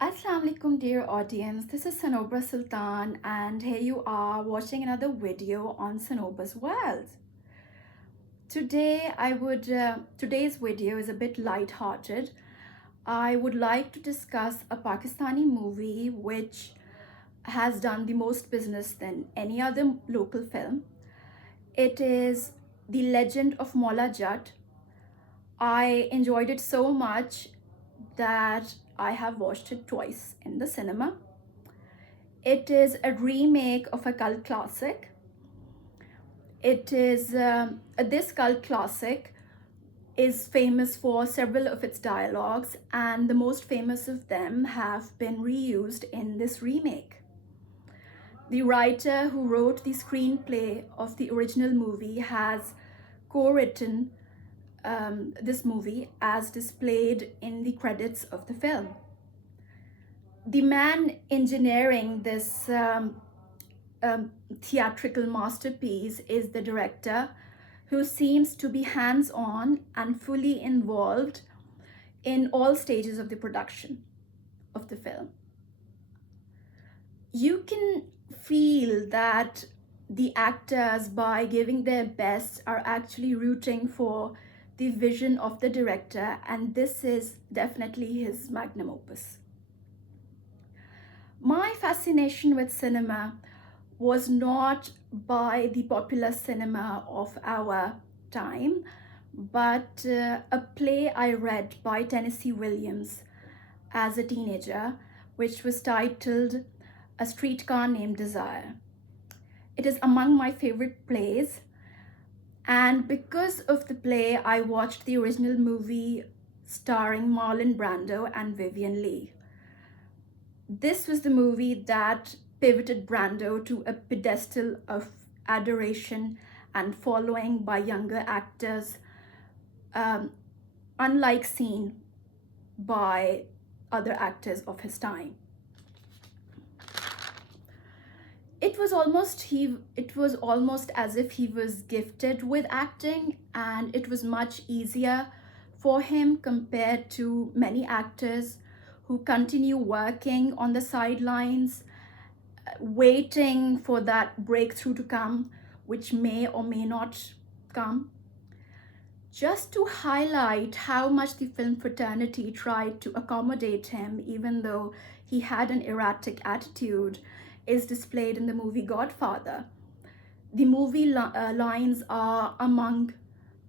Assalamu alaikum, dear audience. This is Sanoba Sultan, and here you are watching another video on Sanoba's World. Today's video is a bit light-hearted. I would like to discuss a Pakistani movie which has done the most business than any other local film. It is The Legend of Maula Jatt. I enjoyed it so much that I have watched it twice in the cinema. It is a remake of a cult classic. This cult classic is famous for several of its dialogues, and the most famous of them have been reused in this remake. The writer who wrote the screenplay of the original movie has co-written this movie as displayed in the credits of the film. The man engineering this theatrical masterpiece is the director, who seems to be hands-on and fully involved in all stages of the production of the film. You can feel that the actors, by giving their best, are actually rooting for the vision of the director, and this is definitely his magnum opus. My fascination with cinema was not by the popular cinema of our time, but a play I read by Tennessee Williams as a teenager, which was titled A Streetcar Named Desire. It is among my favorite plays, and because of the play, I watched the original movie starring Marlon Brando and Vivian Leigh. This was the movie that pivoted Brando to a pedestal of adoration and following by younger actors, unlike seen by other actors of his time. It was almost as if he was gifted with acting, and it was much easier for him compared to many actors who continue working on the sidelines, waiting for that breakthrough to come, which may or may not come. Just to highlight how much the film fraternity tried to accommodate him, even though he had an erratic attitude, is displayed in the movie Godfather. The movie lines are among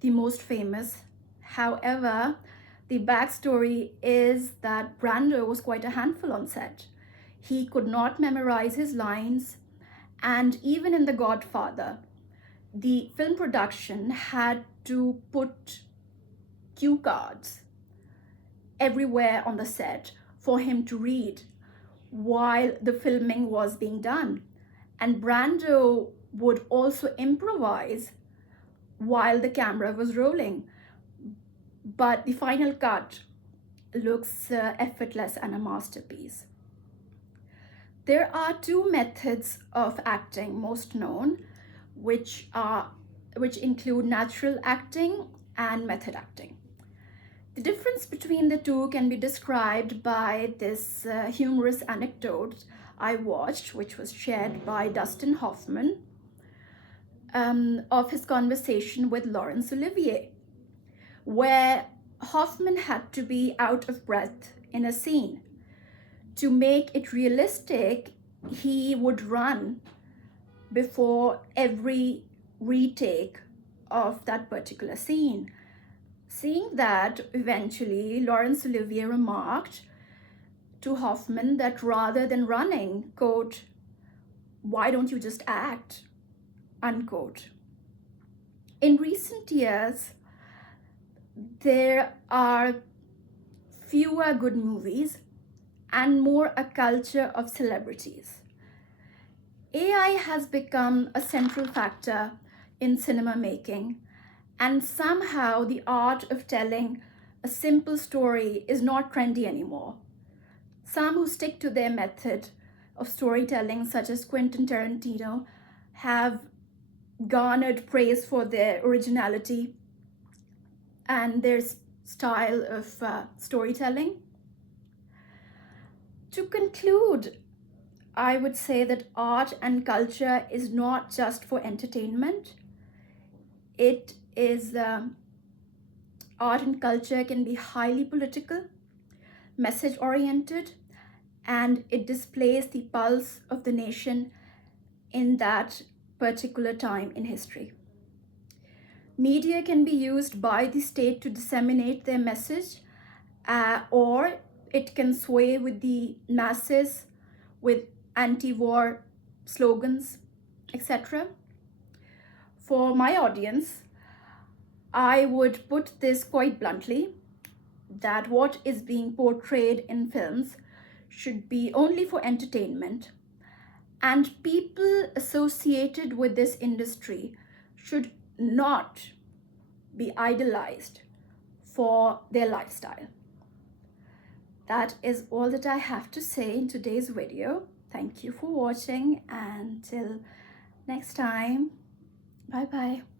the most famous. However, the backstory is that Brando was quite a handful on set. He could not memorize his lines, and even in The Godfather, the film production had to put cue cards everywhere on the set for him to read while the filming was being done. And Brando would also improvise while the camera was rolling. But the final cut looks effortless and a masterpiece. There are two methods of acting most known, which include natural acting and method acting. The difference between the two can be described by this humorous anecdote I watched, which was shared by Dustin Hoffman, of his conversation with Laurence Olivier, where Hoffman had to be out of breath in a scene. To make it realistic, he would run before every retake of that particular scene. Seeing that, eventually, Laurence Olivier remarked to Hoffman that rather than running, quote, "Why don't you just act?" unquote. In recent years, there are fewer good movies and more a culture of celebrities. AI has become a central factor in cinema making, and somehow the art of telling a simple story is not trendy anymore. Some who stick to their method of storytelling, such as Quentin Tarantino, have garnered praise for their originality and their style of storytelling. To conclude, I would say that art and culture is not just for entertainment. It is art and culture can be highly political, message oriented, and it displays the pulse of the nation in that particular time in history. Media can be used by the state to disseminate their message, or it can sway with the masses with anti-war slogans, etc. For my audience, I would put this quite bluntly, that what is being portrayed in films should be only for entertainment, and people associated with this industry should not be idolized for their lifestyle. That is all that I have to say in today's video. Thank you for watching, and till next time, bye bye.